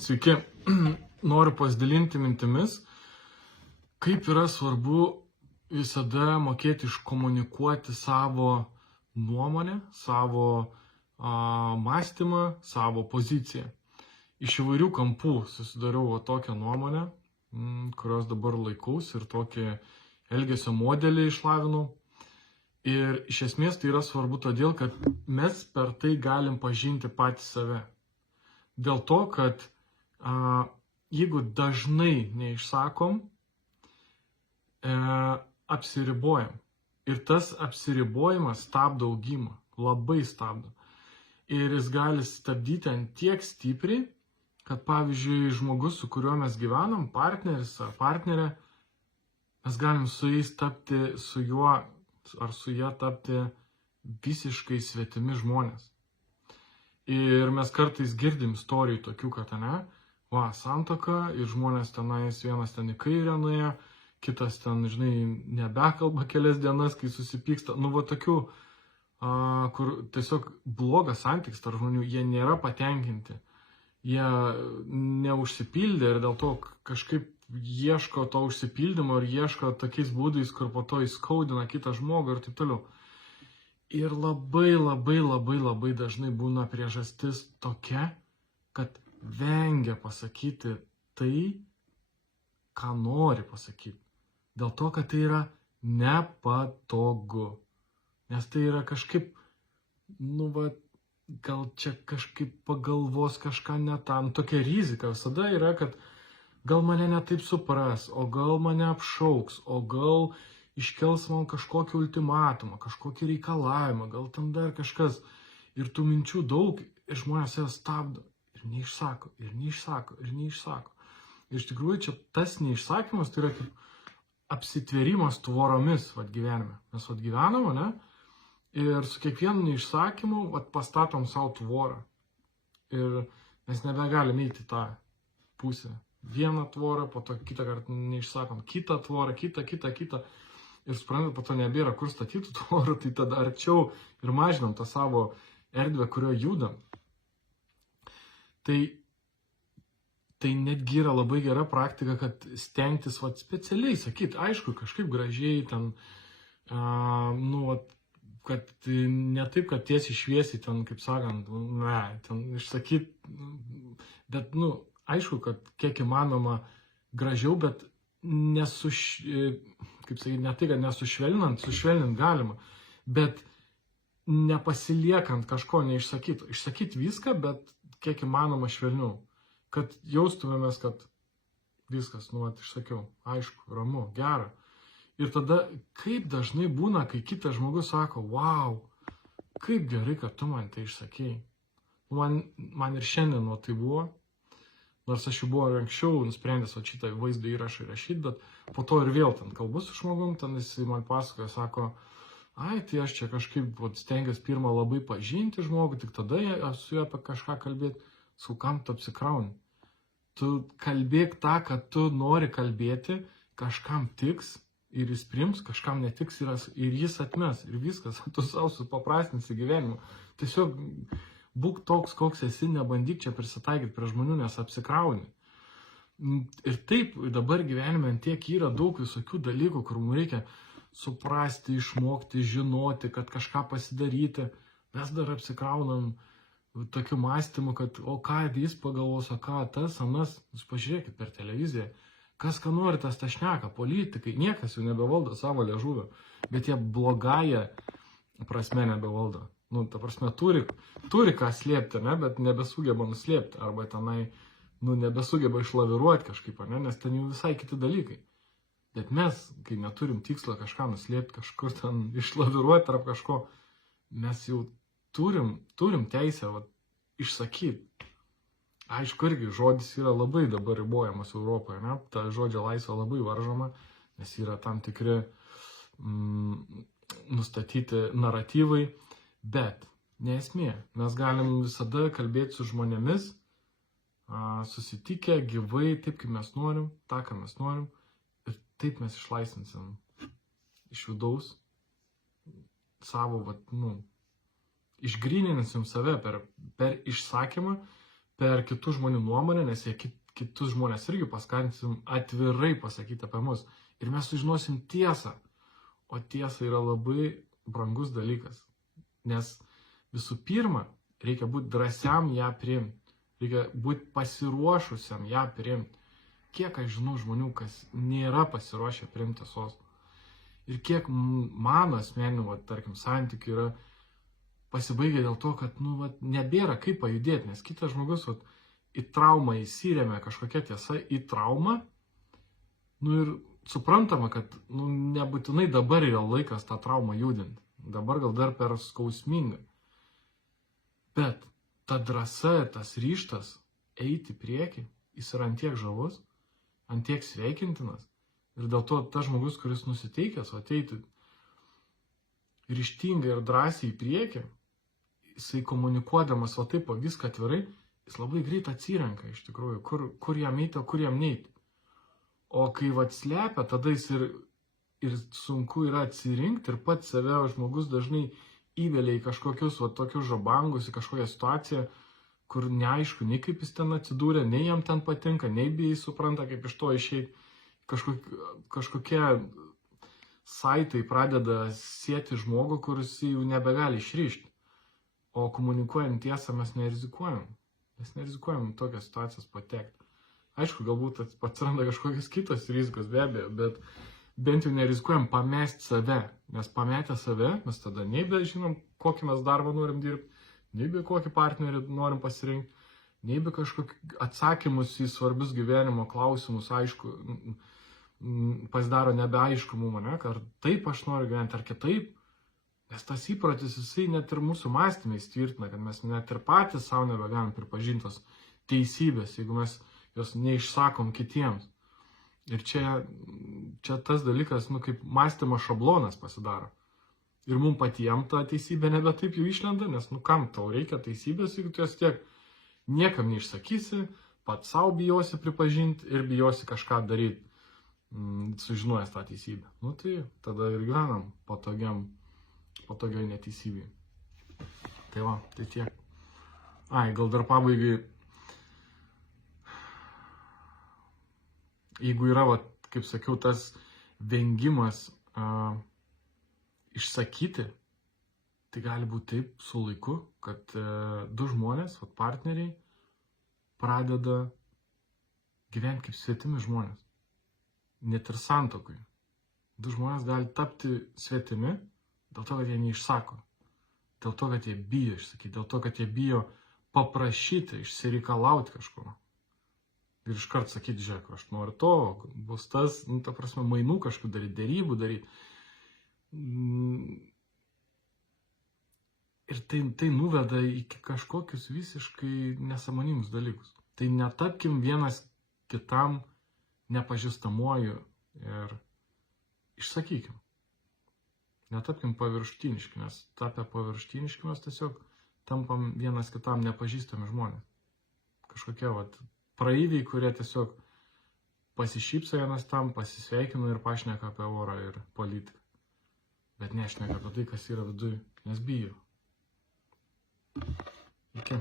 Sveiki, noriu pasidalinti mintimis, kaip yra svarbu visada mokėti iškomunikuoti savo nuomonę, savo mąstymą, savo poziciją. Iš įvairių kampų susidariau tokią nuomonę, kurios dabar laikaus ir tokį elgesio modelį išlavinau. Ir iš esmės tai yra svarbu todėl, kad mes per tai galim pažinti patį save. Dėl to, kad jeigu dažnai neišsakom, apsiribojam. Ir tas apsiribojimas stabdo augimą, labai stabdo. Ir jis gali stabdyti ant tiek stipriai, kad pavyzdžiui žmogus, su kuriuo mes gyvenam, partneris ar partnerė, mes galim su jais tapti, su juo ar su ją tapti visiškai svetimi žmonės. Ir mes kartais girdim istorijų tokių, kad santuoka ir žmonės tenais, vienas ten į kairę nuėjo, kitas ten, nebekalba kelias dienas, kai susipyksta. Tokių, kur tiesiog blogas santykis tarp žmonių, jie nėra patenkinti, jie neužsipildė ir dėl to kažkaip ieško to užsipildymo ir ieško tokiais būdais, kur po to įskaudina kitą žmogų ir taip toliau. Ir labai dažnai būna priežastis tokia, kad vengia pasakyti tai, ką nori pasakyti. Dėl to, kad tai yra nepatogu. Nes tai yra kažkaip, gal čia kažkaip pagalvos kažką ne tam. Tokia rizika visada yra, kad gal mane ne taip supras, o gal mane apšauks, o gal iškels man kažkokį ultimatumą, kažkokį reikalavimą, gal ten dar kažkas. Ir tų minčių daug ir žmonės jas stabdo. Ir neišsako. Ir iš tikrųjų čia tas neišsakymas tai yra kaip apsitvėrimas tvoromis gyvenime. Mes gyvenam, ir su kiekvienu neišsakymu pastatom savo tvorą. Ir mes nebegalim eiti tą pusę. Vieną tvorą, po to kitą kartą neišsakom, kitą tvorą, kitą. Ir suprantat, po to nebėra kur statyti tvorų, tai tada arčiau ir mažinam tą savo erdvę, kurioje judam. Tai netgi yra labai gera praktika, kad stengtis specialiai sakyti, aišku, kažkaip gražiai ten, kad ne taip, kad tiesiai šviesiai ten, kaip sakant, ten išsakyti, bet, aišku, kad kiek įmanoma gražiau, bet ne tai, kad nesušvelninant, sušvelninant galima, bet nepasiliekant kažko neišsakyto. Išsakyti viską, bet kiek įmanoma švelniau. Kad jaustumėmės, kad viskas, išsakiau, aišku, ramu, gera. Ir tada, kaip dažnai būna, kai kitas žmogus sako, wow, kaip gerai, kad tu man tai išsakėjai. Man ir šiandien tai buvo, nors aš jau buvau anksčiau nusprendęs šitą vaizdo įrašą įrašyti, bet po to ir vėl ten kalbu su žmogum, ten jis man pasakoja, sako, tai aš čia kažkaip stengiuosi pirmą labai pažinti žmogų, tik tada su juo apie kažką kalbėti. Su kam tu apsikrauni? Tu kalbėk tą, kad tu nori kalbėti, kažkam tiks ir jis priims, kažkam netiks ir jis atmes. Ir viskas, tu savo supaprastinsi gyvenimą. Tiesiog būk toks, koks esi, nebandyk čia prisitaikyti prie žmonių, nes apsikrauni. Ir taip, dabar gyvenime tiek yra daug visokių dalykų, kur mums reikia suprasti, išmokti, žinoti, kad kažką pasidaryti. Mes dar apsikraunam tokiu mąstymu, kad o ką jis pagalvos, o ką tas, anas, jūs pažiūrėkit per televiziją, kas ką nori, tas šneka, politikai, niekas jau nebevaldo savo liežuvio, bet jie blogąją prasme nebevaldo. Ta prasme, turi ką slėpti, bet nebesugeba nuslėpti, arba tenai, nebesugeba išlaviruoti kažkaip, nes ten jau visai kiti dalykai. Bet mes, kai neturim tikslo kažką nuslėpti, kažkur ten išlaviruoti ar kažko, mes jau turim teisę išsakyti. Aišku, irgi žodis yra labai dabar ribojamas Europoje, ta žodžio laisvė labai varžoma, nes yra tam tikri nustatyti naratyvai, bet ne esmė. Mes galim visada kalbėti su žmonėmis, susitikę, gyvai, taip kaip mes norim, tą, ką mes norim, ir taip mes išlaisvinsim iš vidaus savo, išgryninsim save per išsakymą, per kitų žmonių nuomonę, nes jie kitus žmonės irgi paskatinsim atvirai pasakyti apie mus. Ir mes sužinosim tiesą. O tiesa yra labai brangus dalykas. Nes visų pirma, reikia būti drąsiam ją priimti. Reikia būti pasiruošusiam ją priimti. Kiek aš žinau žmonių, kas nėra pasiruošę priimti tiesos. Ir kiek mano asmeninių, tarkim, santykių yra pasibaigę dėl to, kad nebėra kaip pajudėti, nes kitas žmogus į traumą įsirėmė kažkokia tiesa, į traumą, ir suprantama, kad nebūtinai dabar yra laikas tą traumą judinti. Dabar gal dar per skausminga. Bet ta drąsa ir tas ryžtas eiti prieki, jis yra antiek žavus, antiek sveikintinas. Ir dėl to tas žmogus, kuris nusiteikęs ateiti ryžtingai ir drąsiai į priekį, jisai komunikuodamas taip viską atvirai, jis labai greit atsirenka iš tikrųjų, kur jam eiti, o kur jam neiti. O kai slepia, tada jis ir sunku yra atsirinkti ir pats save žmogus dažnai įvelia į kažkokius tokius žabangus, į kažkokią situaciją, kur neaišku, nei kaip jis ten atsidūrė, nei jam ten patinka, nei bei jis supranta, kaip iš to išeiti. Kažkokie saitai pradeda sėti žmogų, kuris jau nebegali išryšti. O komunikuojant tiesą mes nerizikuojam. Mes nerizikuojam tokias situacijas patekti. Aišku, galbūt atsiranda kažkokios kitos rizikos, be abejo, bet bent jau nerizikuojam pamesti save. Nes pametę save, mes tada nei be žinom, kokį mes darbą norim dirbti, nei be kokį partnerį norim pasirinkti, nei be kažkokių atsakymus į svarbius gyvenimo klausimus, aišku, pasidaro nebeaišku mum, ar taip aš noriu gyventi, ar kitaip. Nes tas įprotis, jisai net ir mūsų mąstymais tvirtina, kad mes net ir patys savo nebegalim pripažintos teisybės, jeigu mes jos neišsakom kitiems. Ir čia tas dalykas, kaip mąstymo šablonas pasidaro. Ir mums patiems ta teisybė nebe taip jau išlenda, nes kam tau reikia teisybės, jeigu tu jas tiek niekam neišsakysi, pats savo bijosi pripažinti ir bijosi kažką daryti, sužinojęs tą teisybę. Tai tada ir gyvenam patogioj neteisybėje. Tai tiek. Gal dar pabaigai, jeigu yra, kaip sakiau, tas vengimas išsakyti, tai gali būti taip su laiku, kad du žmonės, partneriai, pradeda gyventi kaip svetimi žmonės. Net ir santokui. Du žmonės gali tapti svetimi dėl to, kad jie neišsako. Dėl to, kad jie bijo išsakyti. Dėl to, kad jie bijo paprašyti, išsireikalauti kažko. Ir iškart sakyti, žiūrėk, aš noriu to, bus tas, ta prasme, mainų kažkokių daryti, dėrybų daryti. Ir tai nuveda iki kažkokius visiškai nesąmoningus dalykus. Tai netapkim vienas kitam nepažįstamuoju ir išsakykim. Netapkim paviršutiniški, nes tapę paviršutiniški mes tiesiog tampam vienas kitam nepažįstami žmonės. Kažkokie praeiviai, kurie tiesiog pasišypso vienas tam, pasisveikina ir pašneka apie orą ir politiką. Bet nešneka apie tai, kas yra viduj, nes bijo. Iki.